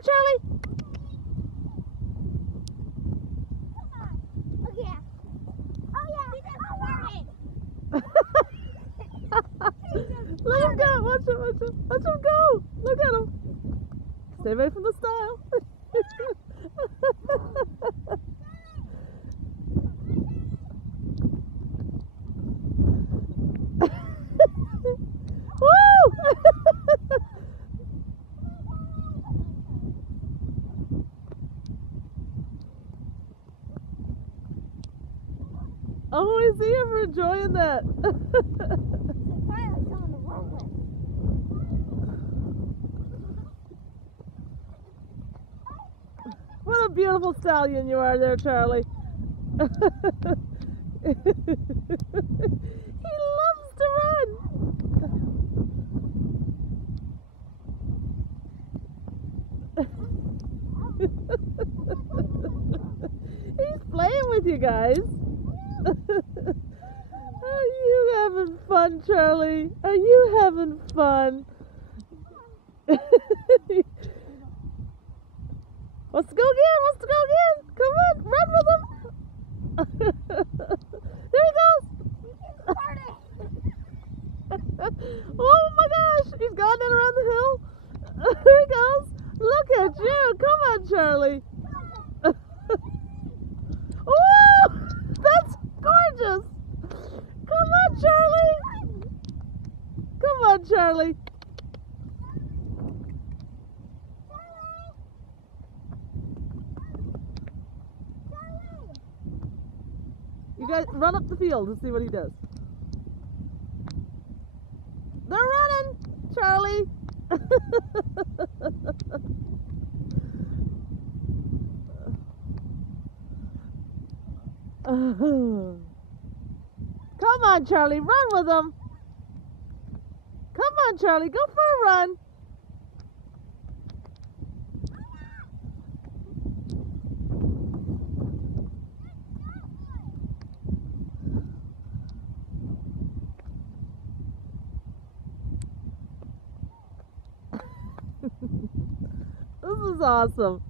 on, Charlie. Oh yeah. Oh yeah. Let him go. Watch him. Watch him. Watch him go. Look at him. Stay away from the stile. Woo! Oh, I see him enjoying that. Finally someone to run with. What a beautiful stallion you are there, Charlie. He loves to run. He's playing with you guys. Are you having fun, Charlie? Are you having fun? Wants to go again, wants to go again. Come on, run with him. There he goes. Oh my gosh, he's gone down around the hill. There he goes. Look at you. Come on, Charlie. Oh, that's gorgeous. Come on, Charlie. Come on, Charlie. You guys run up the field and see what he does. They're running, Charlie. Come on, Charlie, run with them. Come on, Charlie, go for a run. This is awesome.